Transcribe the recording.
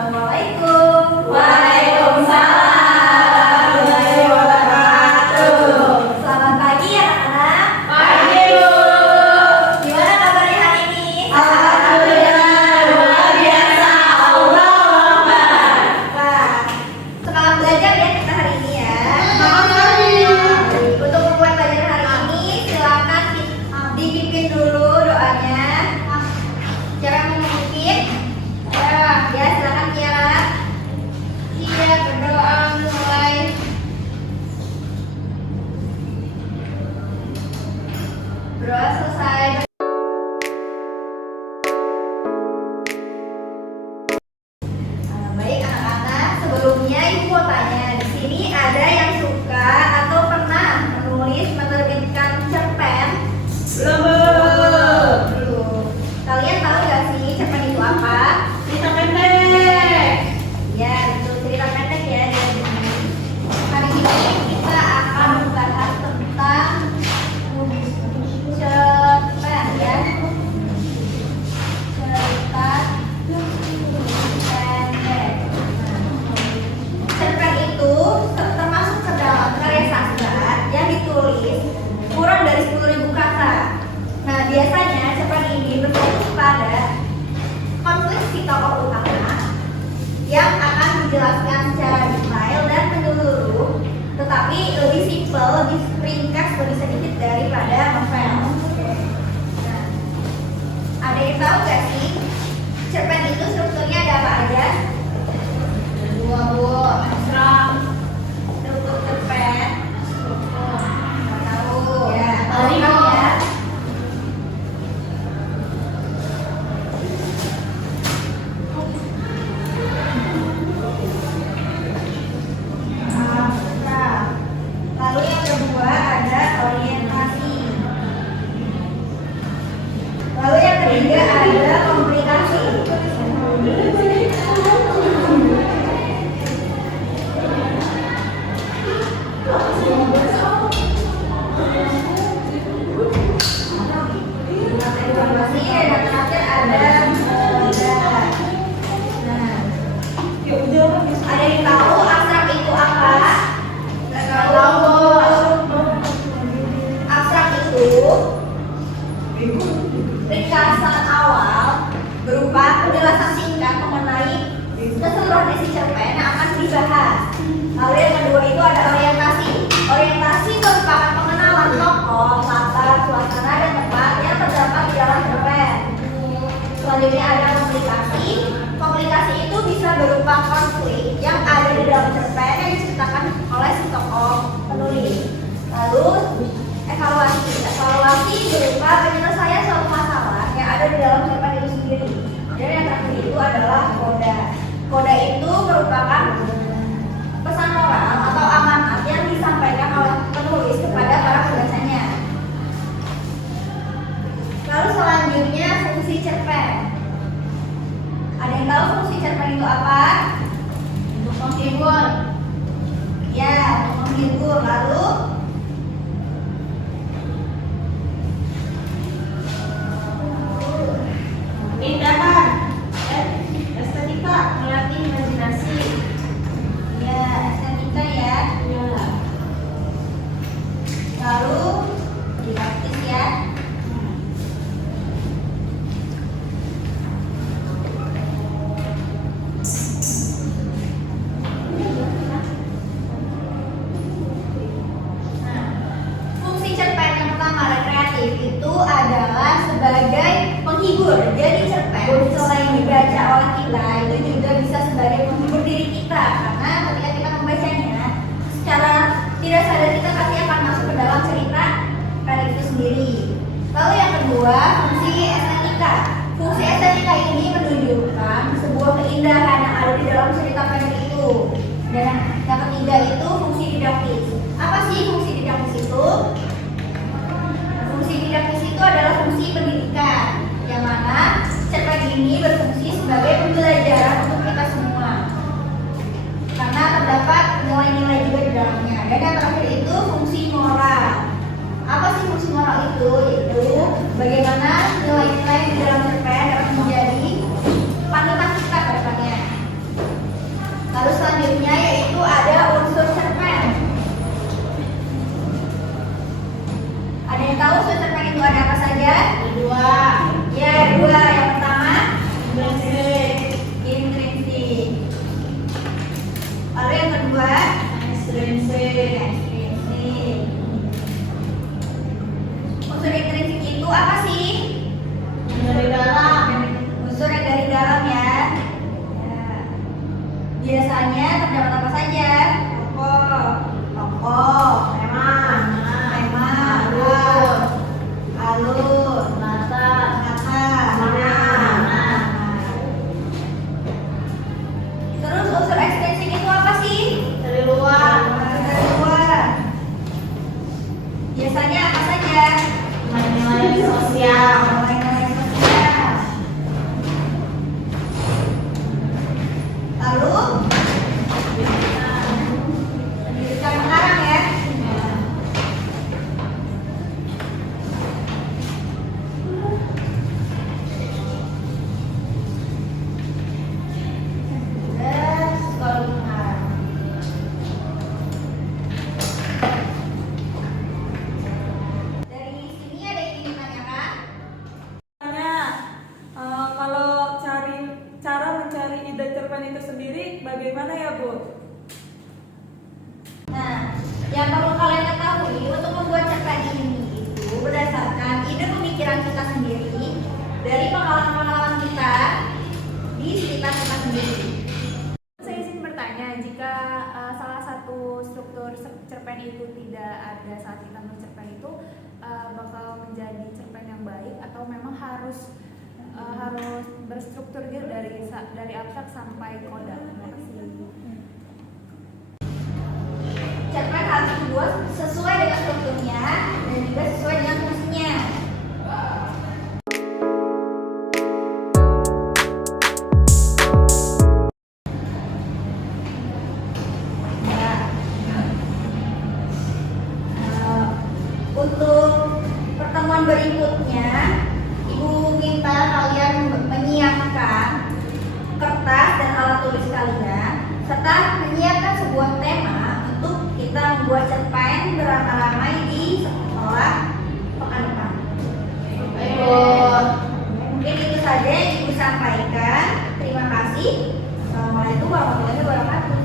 Assalamualaikum. Waalaikumsalam warahmatullahi wabarakatuh. Selamat pagi anak-anak. Pagi Bu. Gimana kabarnya hari ini? Alhamdulillah luar biasa. Allahu Akbar. Wah, semangat belajar ya kita hari ini ya. Untuk memulai pelajaran hari ini, silakan dipimpin dulu doanya. Siapa yang mau memimpin? Ya, silakan Tiara. Iya, berdoa mulai. Berdoa selesai. Baik anak-anak, sebelumnya ibu mau tanya, di sini ada yang suka atau pernah menerbitkan cerpen? Belum. Kalian tahu gak sih cerpen itu apa? Cerita pendek. Ya, itu cerita pendek ya. Hari ini kita akan membahas tentang cerpen ya. Cerita pendek. Cerpen itu termasuk ke dalam karya sastra yang ditulis kurang dari 10.000 kata. Nah, biasanya cerpen ini berfokus pada konflik si tokoh utama yang akan dijelaskan secara detail dan menyeluruh, tetapi lebih simpel, lebih ringkas, lebih sedikit daripada novel. Nah, ada yang tahu gak sih cerpen itu strukturnya ada apa aja? Dua Bu. Struktur cerpen. Nggak tahu. Ya, tahu kan ya? Lalu yang kedua ada orientasi. Lalu yang ketiga ada komplikasi. Komplikasi dan terakhir ada modal. Nah, ada yang tahu abstrak itu apa? Abstrak itu ringkasan awal berupa penjelasan singkat mengenai keseluruhan isi cerpen yang akan dibahas. Lalu yang kedua itu ada orientasi. Orientasi merupakan pengenalan tokoh, latar, suasana, dan tempat yang terdapat di dalam cerpen. Selanjutnya ada komplikasi. Komplikasi itu bisa berupa konflik yang ada di dalam cerpen yang diceritakan oleh si tokoh penulis. Lalu evaluasi. Evaluasi berupa penyelesaian suatu masalah yang ada di dalam cerpen itu sendiri. Dan yang terakhir itu adalah koda. Koda itu merupakan pesan moral atau amanat yang disampaikan oleh penulis kepada para pembacanya. Lalu selanjutnya fungsi cerpen. Ada yang tahu fungsi cerpen itu apa? Untuk menghibur. Ya, untuk menghibur. Lalu Keindahan. Estetika, melatih imajinasi. ya, estetika ya. Lalu didaktis ya. Nah, fungsi cerpen yang pertama rekreatif itu adalah sebagai penghibur. Jadi cerpen selain dibaca oleh kita itu juga bisa sebagai penghibur diri kita, karena ketika kita membacanya secara tidak sadar kita pasti akan masuk ke dalam cerita itu sendiri. Lalu yang kedua, fungsi estetika. Fungsi estetika ini menunjukkan sebuah keindahan yang ada di dalam cerita pendek itu. Dan yang ketiga itu fungsi didaktis. Apa sih fungsi didaktis itu? Fungsi didaktis itu adalah fungsi pendidikan, yang mana cerpen ini berfungsi sebagai pembelajaran untuk kita semua, karena terdapat nilai-nilai juga di dalamnya. Dan yang terakhir itu fungsi moral. Apa sih fungsi moral itu? Yaitu bagaimana nilai-nilai di dalam cerpen dapat menjadi panutan kita ke depannya. biasanya terdapat apa saja? Tokoh, tema, alur, nata, mana. Terus unsur ekstensif itu apa sih? Dari luar. Dari luar. Biasanya apa saja? Nilai sosial. Nilai sosial. Lalu pendidikan mengarang ya. Sekolah mengarang. Dari sini ada yang ingin ditanyakan? Kalau cara mencari ide cerpen itu sendiri bagaimana ya Bu? Nah, yang perlu kalian ketahui untuk membuat cerpen ini itu berdasarkan ide pemikiran kita sendiri dari pengalaman-pengalaman kita di sekitar kita sendiri. Saya izin bertanya, jika salah satu struktur cerpen itu tidak ada saat kita menulis cerpen itu, bakal menjadi cerpen yang baik atau memang harus berstruktur gitu dari abstrak sampai koda? Terima kasih. Cerpen harus dibuat sesuai dengan strukturnya dan juga sesuai dengan fungsinya. Untuk pertemuan berikutnya, Ibu minta kalian menyiapkan kertas dan alat tulis kalian, serta menyiapkan sebuah tema untuk kita membuat cerpen beramai-ramai di sekolah pekan depan. Mungkin itu saja yang Ibu sampaikan. Terima kasih. Assalamualaikum warahmatullahi wabarakatuh.